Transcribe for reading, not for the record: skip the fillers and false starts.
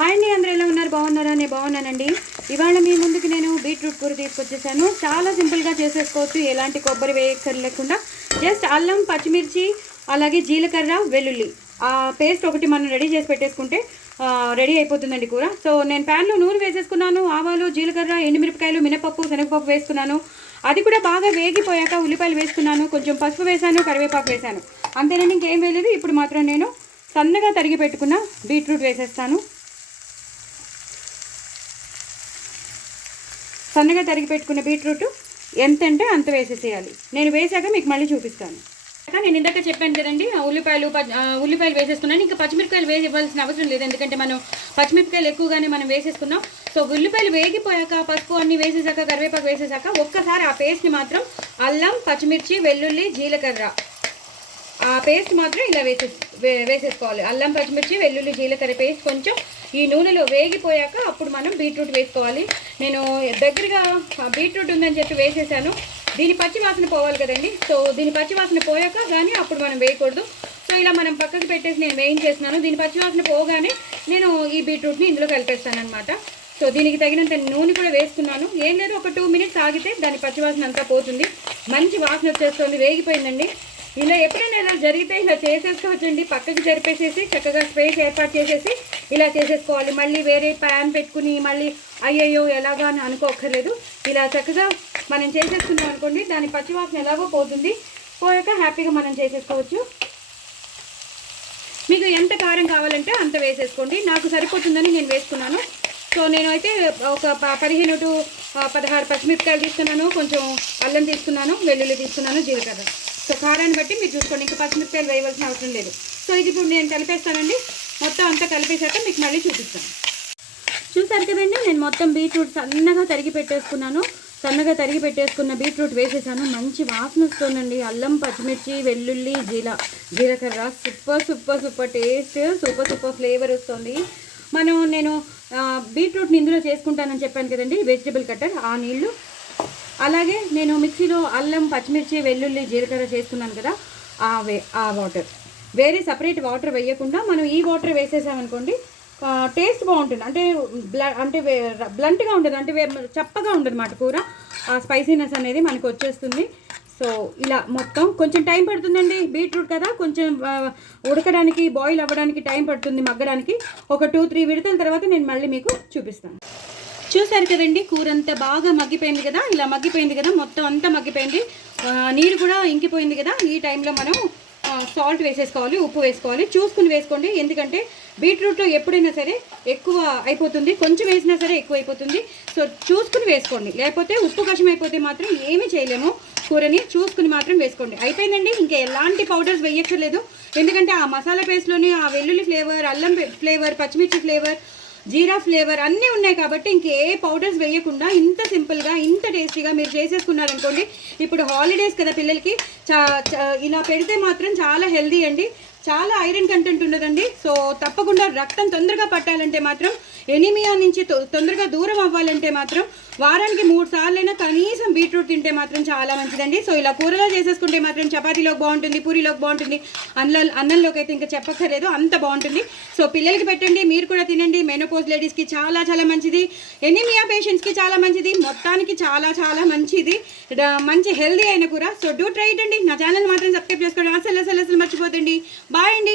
Hi అండి, అందరూ ఎలా ఉన్నారు? బాగున్నారా? నేను బాగున్నానండి. ఇవాళ మీ ముందుకు నేను బీట్రూట్ కూర తీసుకొచ్చేసాను. చాలా సింపుల్గా చేసేసుకోవచ్చు, ఎలాంటి కొబ్బరి వేయక్కర్లేకుండా. జస్ట్ అల్లం, పచ్చిమిర్చి, అలాగే జీలకర్ర, వెల్లుల్లి ఆ పేస్ట్ ఒకటి మనం రెడీ చేసి పెట్టేసుకుంటే రెడీ అయిపోతుందండి కూర. సో నేను ప్యాన్లో నూనె వేసేసుకున్నాను. ఆవాలు, జీలకర్ర, ఎండుమిరపకాయలు, మినపప్పు, శనగపప్పు వేసుకున్నాను. అది కూడా బాగా వేగిపోయాక ఉల్లిపాయలు వేసుకున్నాను, కొంచెం పసుపు వేసాను, కరివేపాకు వేసాను. అంతేనండి, ఇంకేం వేయలేదు. ఇప్పుడు మాత్రం నేను సన్నగా తరిగి పెట్టుకున్న బీట్రూట్ వేసేస్తాను. సన్నగా తరిగి పెట్టుకున్న బీట్రూట్ ఎంత అంటే అంత వేసేసేయాలి. నేను వేసాక మీకు మళ్ళీ చూపిస్తాను. నేను ఇందాక చెప్పాను కదండి, ఉల్లిపాయలు వేసేస్తున్నాను. ఇంకా పచ్చిమిరపకాయలు వేసివ్వాల్సిన అవసరం లేదు, ఎందుకంటే మనం పచ్చిమిరపకాయలు ఎక్కువగానే మనం వేసేసుకున్నాం. సో ఉల్లిపాయలు వేగిపోయాక, పసుపు అన్నీ వేసేసాక, కరివేపాకు వేసేసాక ఒక్కసారి ఆ పేస్ట్ని మాత్రం అల్లం, పచ్చిమిర్చి, వెల్లుల్లి, జీలకర్ర ఆ పేస్ట్ మాత్రం ఇలా వేసేసుకోవాలి. అల్లం, పచ్చిమిర్చి, వెల్లుల్లి, జీలకర్ర పేస్ట్ కొంచెం ఈ నూనెలో వేగిపోయాక అప్పుడు మనం బీట్రూట్ వేసుకోవాలి. నేను దగ్గరగా బీట్రూట్ ఉందని చెప్పి వేసేసాను. దీని పచ్చి వాసన పోవాలి కదండి. సో దీని పచ్చి వాసన పోయాక కానీ అప్పుడు మనం వేయకూడదు. సో ఇలా మనం పక్కకు పెట్టేసి నేను వేయించేస్తున్నాను. దీని పచ్చి వాసన పోగానే నేను ఈ బీట్రూట్ని ఇందులో కలిపేస్తాను అనమాట. సో దీనికి తగినంత నూనె కూడా వేసుకున్నాను. ఏం లేదు, ఒక 2 మినిట్స్ ఆగితే దాని పచ్చివాసన అంతా పోతుంది. మంచి వాసన వచ్చేస్తుంది, వేగిపోయిందండి. ఇలా ఎప్పుడైనా ఇలా జరిగితే ఇలా చేసేసుకోవచ్చండి. పక్కకి జరిపేసేసి చక్కగా స్పేస్ ఏర్పాటు చేసేసి ఇలా చేసేసుకోవాలి. మళ్ళీ వేరే ప్యాన్ పెట్టుకుని మళ్ళీ అయ్యయ్యో ఎలాగా అని అనుకోక్కర్లేదు. ఇలా చక్కగా మనం చేసేసుకున్నాం అనుకోండి, దాని పచ్చివాసన ఎలాగో పోతుంది. పోయాక హ్యాపీగా మనం చేసేసుకోవచ్చు. మీకు ఎంత కారం కావాలంటే అంత వేసేసుకోండి. నాకు సరిపోతుందని నేను వేసుకున్నాను. సో నేను అయితే ఒక 15 to 16 పచ్చిమిరపకాయలు తీసుకున్నాను, కొంచెం అల్లం తీసుకున్నాను, వెల్లుల్లి తీసుకున్నాను, జీలకర్ర. సో కారాన్ని బట్టి మీరు చూసుకోండి, ఇంకా పచ్చిమిరపకాయలు వేయవలసిన అవసరం లేదు. సో ఇది ఇప్పుడు నేను కలిపేస్తానండి. మొత్తం అంతా కలిపేసాక మీకు మళ్ళీ చూపిస్తాను. చూసారు కదండి, నేను మొత్తం బీట్రూట్ సన్నగా తరిగి పెట్టేసుకున్నాను. సన్నగా తరిగి పెట్టేసుకున్న బీట్రూట్ వేసేసాను. మంచి వాసన వస్తుందండి. అల్లం, పచ్చిమిర్చి, వెల్లుల్లి, జీలకర్ర super super super taste, super super flavour వస్తుంది. నేను బీట్రూట్ని ఇందులో చేసుకుంటానని చెప్పాను కదండి, వెజిటబుల్ కట్టర్ ఆ నీళ్ళు. అలాగే నేను మిక్సీలో అల్లం, పచ్చిమిర్చి, వెల్లుల్లి, జీలకర్ర చేసుకున్నాను కదా ఆ వాటర్. వేరే సపరేట్ వాటర్ వేయకుండా మనం ఈ వాటర్ వేసేసామనుకోండి, టేస్ట్ బాగుంటుంది. అంటే బ్లంట్గా ఉంటుంది, అంటే చప్పగా ఉంటుంది అన్నమాట కూర. ఆ స్పైసీనెస్ అనేది మనకు వచ్చేస్తుంది. సో ఇలా మొత్తం కొంచెం టైం పడుతుందండి. బీట్రూట్ కదా, కొంచెం ఉడకడానికి, బాయిల్ అవ్వడానికి టైం పడుతుంది, మగ్గడానికి. ఒక 2-3 విడతల తర్వాత నేను మళ్ళీ మీకు చూపిస్తాను. చూసారు కదండి, కూర అంతా బాగా మగ్గిపోయింది కదా, ఇలా మగ్గిపోయింది కదా, మొత్తం అంతా మగ్గిపోయింది. నీరు కూడా ఇంకిపోయింది కదా. ఈ టైంలో మనం సాల్ట్ వేసేసుకోవాలి, ఉప్పు వేసుకోవాలి. చూసుకుని వేసుకోండి, ఎందుకంటే బీట్రూట్లో ఎప్పుడైనా సరే ఎక్కువ అయిపోతుంది, కొంచెం వేసినా సరే ఎక్కువ అయిపోతుంది. సో చూసుకుని వేసుకోండి, లేకపోతే ఉప్పు కషం అయిపోతే మాత్రం ఏమీ చేయలేము. కూరని చూసుకుని మాత్రం వేసుకోండి. అయిపోయిందండి, ఇంకా ఎలాంటి పౌడర్స్ వేయక్కర్లేదు. ఎందుకంటే ఆ మసాలా పేస్ట్లోని ఆ వెల్లుల్లి ఫ్లేవర్, అల్లం ఫ్లేవర్, పచ్చిమిర్చి ఫ్లేవర్, జీరా ఫ్లేవర్ అన్నీ ఉన్నాయి కాబట్టి ఇంకే పౌడర్స్ వేయకుండా ఇంత సింపుల్గా, ఇంత టేస్టీగా మీరు చేసేసుకున్నారనుకోండి. ఇప్పుడు హాలిడేస్ కదా పిల్లలకి, ఇలా పెడితే మాత్రం చాలా హెల్దీ అండి. చాలా ఐరన్ కంటెంట్ ఉన్నదండి. సో తప్పకుండా రక్తం తొందరగా పట్టాలంటే మాత్రం, ఎనీమియా నుంచి తొందరగా దూరం అవ్వాలంటే మాత్రం వారానికి 3 సార్లైనా కనీసం బీట్రూట్ తింటే మాత్రం చాలా మంచిదండి. సో ఇలా కూరలో చేసేసుకుంటే మాత్రం చపాతీలోకి బాగుంటుంది, పూరీలోకి బాగుంటుంది, అన్నంలోకి అయితే ఇంకా చెప్పక్కర్లేదు, అంత బాగుంటుంది. సో పిల్లలకి పెట్టండి, మీరు కూడా తినండి. మెనోపోజ్ లేడీస్కి చాలా చాలా మంచిది, ఎనీమియా పేషెంట్స్కి చాలా మంచిది, మొత్తానికి చాలా చాలా మంచిది, మంచి హెల్దీ అయిన కూర. సో డూ ట్రై ఇట్ అండి. నా ఛానల్ మాత్రం సబ్స్క్రైబ్ చేసుకోండి, అసలు మర్చిపోతండి. బాయ్ అండి.